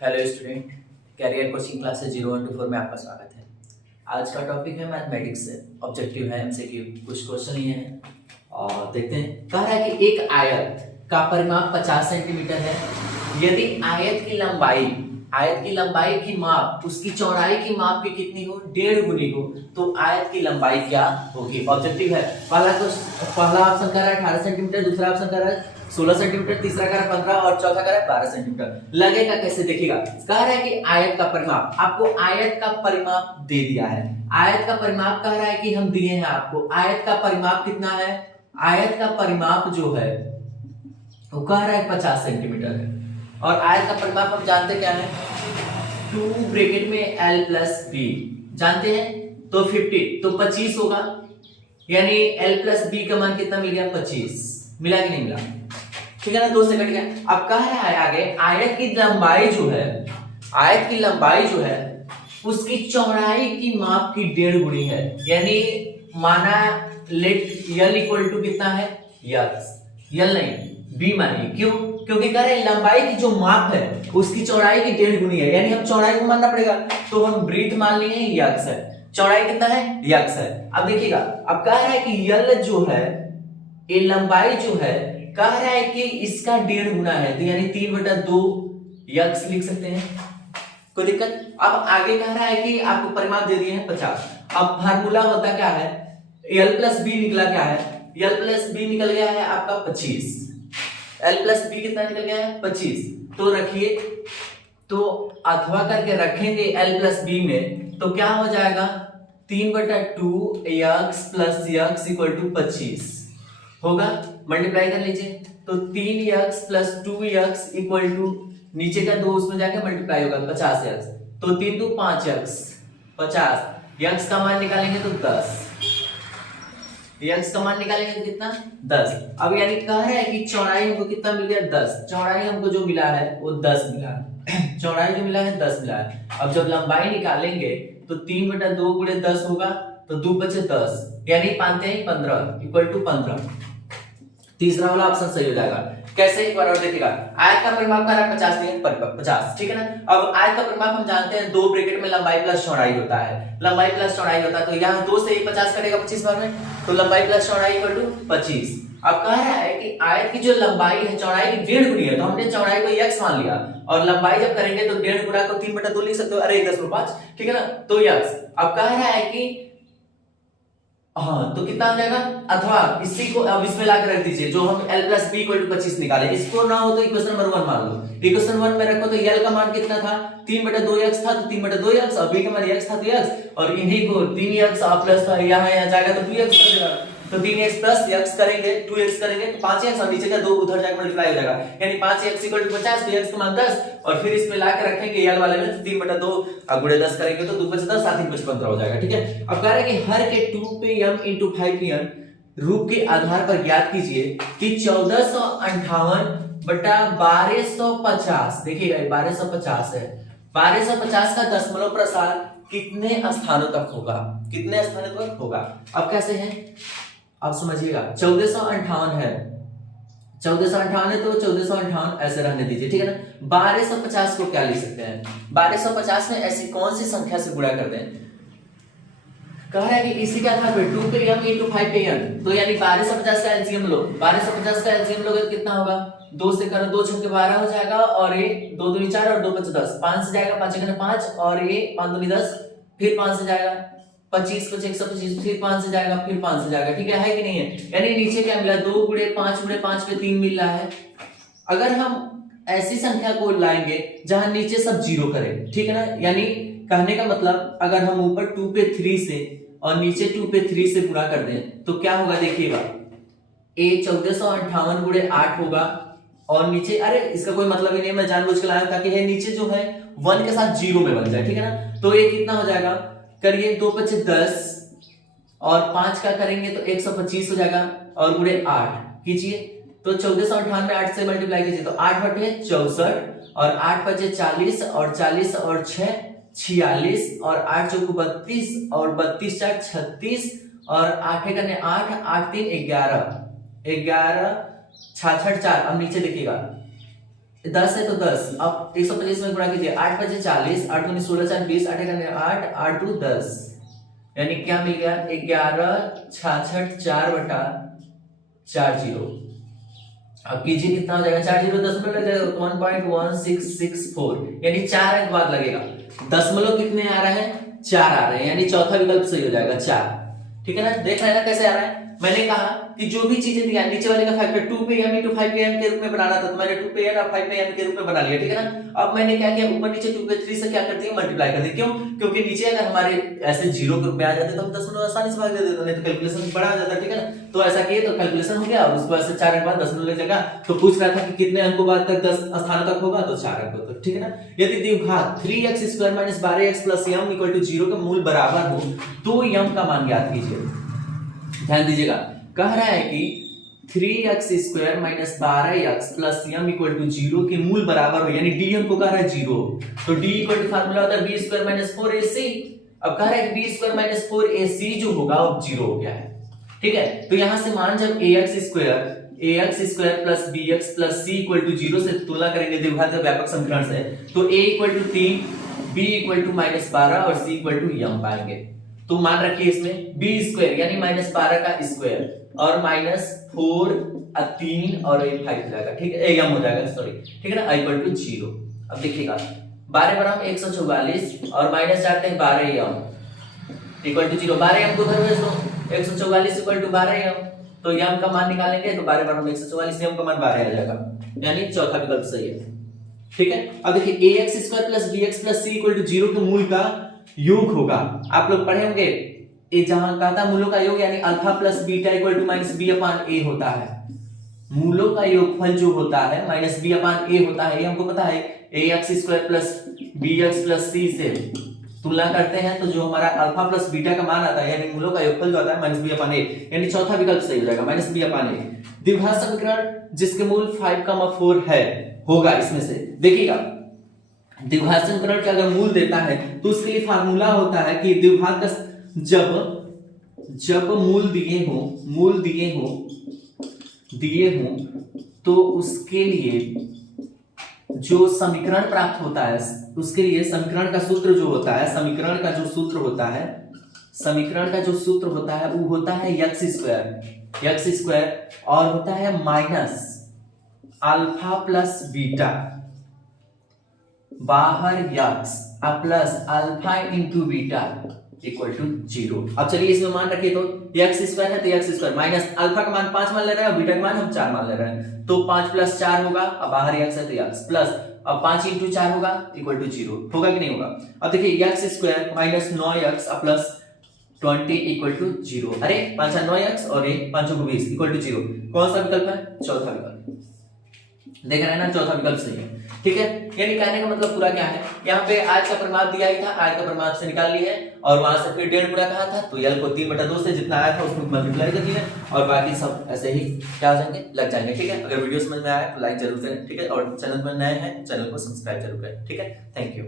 Hello student, career coaching classes 0124 में आपका स्वागत है। आज का टॉपिक है मैथमेटिक्स से, ऑब्जेक्टिव है एमसीक्यू। कुछ क्वेश्चन ये हैं और देखते हैं। कह रहा है कि एक आयत का परिमाप 50 सेंटीमीटर है। यदि आयत की लंबाई की माप उसकी चौड़ाई की माप की कितनी हो, 1.5 गुनी हो, तो आयत की लंबाई क्या होगी। ऑब्जेक्टिव है। पहला ऑप्शन कर रहा है 18 सेंटीमीटर, दूसरा ऑप्शन कर रहा है 16 सेंटीमीटर, तीसरा कर रहा है 15 और चौथा कर रहा है 12 सेंटीमीटर। लगेगा कैसे, देखिएगा। कह रहा है कि आयत का परिमाप, आपको आयत का परिमाप दे दिया है। आयत का परिमाप कह रहा है कि हम दिए हैं आपको। आयत का परिमाप कितना है? आयत का परिमाप जो है वो कह रहा है 50 सेंटीमीटर है। और आयत का परिमाप हम जानते क्या है, 2 ब्रैकेट में l प्लस बी जानते हैं, तो 50 तो 25 होगा। यानी l प्लस बी का मान कितना मिल गया? 25। मिला कि नहीं मिला? ठीक है ना, 2 सेकंड गया। अब कह रहा है आगे, आयत की लंबाई जो है उसकी चौड़ाई की माप की 1.5 गुनी है। यानी माना लेट यल इक्वल टू कितना है? यल नहीं बी मानिए। क्यों? क्योंकि कह रहे लंबाई की जो माप है उसकी चौड़ाई की 1.5 गुनी है। यानी हम चौड़ाई को मानना पड़ेगा, तो हम ब्रीथ मान लिए यक्स है। चौड़ाई कितना है? यक्स है। अब देखिएगा, अब कह रहा है कि यल जो है, ये लंबाई जो है, कह रहा है कि इसका 1.5 गुना है, तो यानी 3/2 यक्स लिख सकते हैं। कोई दिक्कत? अब आगे कह रहा है कि आपको परिमाप दे दिए हैं 50। अब फार्मूला होता क्या है? l प्लस बी निकला क्या है? l प्लस बी निकल गया है आपका 25। l प्लस बी कितना निकल गया है? 25। तो रखिए, तो अथवा करके रखेंगे l प्लस बी में, तो क्या हो जाएगा? 3/2 x plus x equal to 25 होगा। मल्टीप्लाई कर लीजिए, तो 3x plus 2x equal to नीचे का 2 उसमें जाके मल्टीप्लाई होगा 50x, तो 3 2 5x 50। x का मान निकालेंगे तो 10, x का मान निकालेंगे तो कितना? 10। अब यानी कह रहा है कि चौड़ाई हमको कितना मिल गया? 10। चौड़ाई हमको जो मिला है वो 10 मिला है। चौड़ाई जो मिला है 10 मिला है। अब जब लंबाई निकालेंगे तो 3/2 गुणे 10 होगा, तो 2 बचे 10, यानी 5 15 इक्वल टू 15। तीसरा वाला ऑप्शन सही हो जाएगा। कैसे, एक बार और देखिएगा। आयत का परिमाप का 50 दिए 50, ठीक है ना। अब आयत का परिमाप हम जानते हैं 2 ब्रैकेट में लंबाई प्लस चौड़ाई होता है। लंबाई प्लस चौड़ाई होता है, तो यहाँ 2 से 50 कटेगा 25 बार में, तो लंबाई प्लस चौड़ाई इक्वल टू 25। अब कह रहा है कि आयत की जो लंबाई है चौड़ाई की 1.5 गुनी है, तो हमने चौड़ाई को x मान लिया, और लंबाई जब करेंगे तो 1.5 गुना को 3/2 लिख सकते हो। अरे 1/5, ठीक है ना, तो x। अब कह रहा है कि हाँ, तो कितना हो जाएगा? अथवा इसी को अब इसमें लाकर रख दीजिए, जो हम l plus b equal to 25 निकाले। इसको ना हो तो इक्वेशन नंबर 1 मान लो। इक्वेशन 1 में रखो तो l का मान कितना था? 3/2x था, तो 3/2x, और b का मान x था तो x, और इन्हीं को 3x और प्लस था यहाँ जाएगा तो 2x कर देगा, तो 3x प्लस x करेंगे 2x करेंगे तो 5x, और नीचे का 2 उधर जाकर मल्टीप्लाई हो जाएगा, यानी 5x इक्वल टू 50, तो x का मान 10, और फिर इसमें लाकर रखेंगे l वाले में, तो 3/2 गुणे 10 करेंगे तो 2 बचे 10, 7 3 15 हो जाएगा। ठीक है। अब कह रहे हैं कि हर के 2 पे m into 5m रूप के आधार पर ज्ञात कीजिए कि 1458 बटा 1250, देखिएगा 1250 है, 1250 का दशमलव प्रसार कितने स्थानों तक होगा? कितने स्थानों तक होगा? अब कैसे है, आप समझिएगा। 1458 है, 1458 है, तो 1458 ऐसे रहने दीजिए, ठीक है ना। 1250 को क्या लिख सकते हैं? 1250 में ऐसी कौन सी संख्या से गुणा कर दें? कह रहा है कि इसी के आधार पर 2 पे m into 5 पे m, तो यानी 1250 का एलसीएम लो। 1250 का एलसीएम लोगे तो कितना होगा? 2 से करो, 2 छक्के 12 हो जाएगा, और ये 2 दूनी 4 और 2 5 10, 5 से जाएगा, 5 गुने 5, और ये 5 दूनी 10, फिर 5 से जाएगा 25 5 125, फिर 5 से जाएगा, फिर 5 से जाएगा, ठीक है कि नहीं है? यानी नीचे क्या मिला? 2 गुणे 5 गुणे 5 पे 3 मिल रहा है। अगर हम ऐसी संख्या को लाएंगे जहां नीचे सब जीरो करें, ठीक है ना, यानी कहने का मतलब अगर हम ऊपर 2 पे 3 से और नीचे 2 पे 3 से गुणा कर दें तो क्या होगा? देखिएगा, ए 1458 गुणे 8 होगा, और नीचे, अरे इसका कोई मतलब ही नहीं, मैं जानबूझ के लाया ताकि ये नीचे जो है 1 के साथ जीरो में बन जाए, ठीक है ना। तो ये कितना हो जाएगा? करिए, 2 5 10, और 5 का करेंगे तो 125 हो जाएगा, और गुणे 8 कीजिए, तो 1458 8 से मल्टीप्लाई कीजिए तो 8 बटे 64, और 8 बचे 40, और 40 और 6 46, और 8 चौको 32, और 32 4 36, और 8 कने 8 8 3 11 11 66 4। अब नीचे देखिएगा, 10 है तो 10, अब 125 में गुणा कीजिए, 8 5 40, 8 दूनी 16 4 20, 8 8 8 2 10, यानी क्या मिल गया 11 66 4/40। अब कीजिए कितना हो जाएगा, 4 0 दशमलव लग जाएगा 1.1664, यानी 4 अंक बाद लगेगा। दशमलव कितने आ रहे हैं, 4 आ रहे हैं, यानी चौथा विकल्प सही हो जाएगा 4। ठीक है ना, देख रहे हैं ना कैसे आ रहा है। मैंने कहा कि जो भी चीजें दिया नीचे वाले का फैक्टर 2 पे m into 5 पे m के रूप में बनाना था, तो मैंने 2 पे n और 5 पे m के रूप में बना लिया। ठीक है ना, अब मैंने क्या किया, ऊपर नीचे 2 पे 3 से क्या कर दिया, मल्टीप्लाई कर दिया। क्यों, क्योंकि नीचे अगर हमारे ऐसे 0 के रूप में आ जाते तो हम दशमलव आसानी से भाग दे देते, नहीं तो कैलकुलेशन बड़ा हो जाता। ठीक है ना, तो ऐसा किए तो कैलकुलेशन हो गया, और उसके बाद से 4 अंक बाद दशमलव लग जाएगा। तो पूछ रहा था कि कितने अंकों बाद तक 10 स्थानों तक होगा, तो 4 अंकों तक। ठीक है ना, यदि द्विघात 3x² - 12x + m = 0 के मूल बराबर हो तो m का मान ज्ञात कीजिए। ध्यान दीजिएगा, कह रहा है कि 3x² - 12x + m = 0 के मूल बराबर हो, यानी dm को कह रहा है 0, तो d फार्मूला होता है b² - 4ac। अब कह रहा है कि b² - 4ac जो होगा वो 0 हो गया है। ठीक है, तो यहां से मान जब ax² + bx + c = 0 से तुलना करेंगे द्विघात व्यापक समीकरण से, तो a = 3, b = -12 और c = m पाएंगे। तो मान रखिए इसमें b² यानी -12 का स्क्वायर और -4 3 और 5 हो जाएगा। ठीक है, m हो जाएगा, सॉरी। ठीक है ना, i = 0। अब देखिएगा 12 बराबर 144 और माइनस जाते हैं 12m = 0। 12m को उधर भेज दो, 144 = 12m, तो m का मान निकालेंगे तो 12 बराबर 144, m का मान 12 आ जाएगा, यानी चौथा विकल्प सही है। ठीक है, अब देखिए ax² + bx + c = 0 के मूल का योग होगा। आप लोग पढ़े होंगे, ये जहां कहा था मूलों का योग यानी अल्फा प्लस बीटा = -b/a होता है। मूलों का योगफल जो होता है -b/a होता है, ये हमको पता है। ax² + bx + c से तुलना करते हैं तो जो हमारा अल्फा प्लस बीटा का मान आता है, यानी मूलों का योगफल जो आता है -b/a, यानी चौथा विकल्प सही हो जाएगा -b/a। द्विघात समीकरण जिसके मूल 5,4 है होगा इसमें से। देखिएगा, द्विघात समीकरण का अगर मूल देता है तो उसके लिए फार्मूला होता है कि द्विघात का जब मूल दिए हो तो उसके लिए जो समीकरण प्राप्त होता है, उसके लिए समीकरण का सूत्र जो होता है, समीकरण का जो सूत्र होता है वो होता है x² और होता है माइनस अल्फा प्लस बीटा, बाहर x plus alpha into beta equal to 0। अब चलिए इसमें मान रखिए, तो x² है तो x² माइनस अल्फा का मान 5 मान ले रहे हैं और बीटा का मान हम 4 मान ले रहे हैं, तो 5 + 4 होगा, अब बाहर x है तो x प्लस अब 5 × 4 होगा इक्वल टू 0, होगा कि नहीं होगा। अब देखिए x² minus 9x plus 20 equal to 0। अरे 5 9x और 5 को 20 इक्वल टू 0। कौन सा विकल्प है, चौथा विकल्प। देख रहे हैं ना, चौथा विकल्प सही है। ठीक है, यानी कहने का मतलब पूरा क्या है, यहाँ पे आज का परिमाप दिया ही था, आज का परिमाप से निकाल लिए है और वहां से फिर 1.5 गुना कहा था, तो l को 3/2 से जितना आया था उसको मल्टीप्लाई कर दिया और बाकी सब ऐसे ही क्या हो जाएंगे, लग जाएंगे। ठीक है, अगर वीडियो समझ में आया तो लाइक जरूर करें। ठीक है, और चैनल पर नए हैं चैनल को सब्सक्राइब जरूर करें। ठीक है, थैंक यू।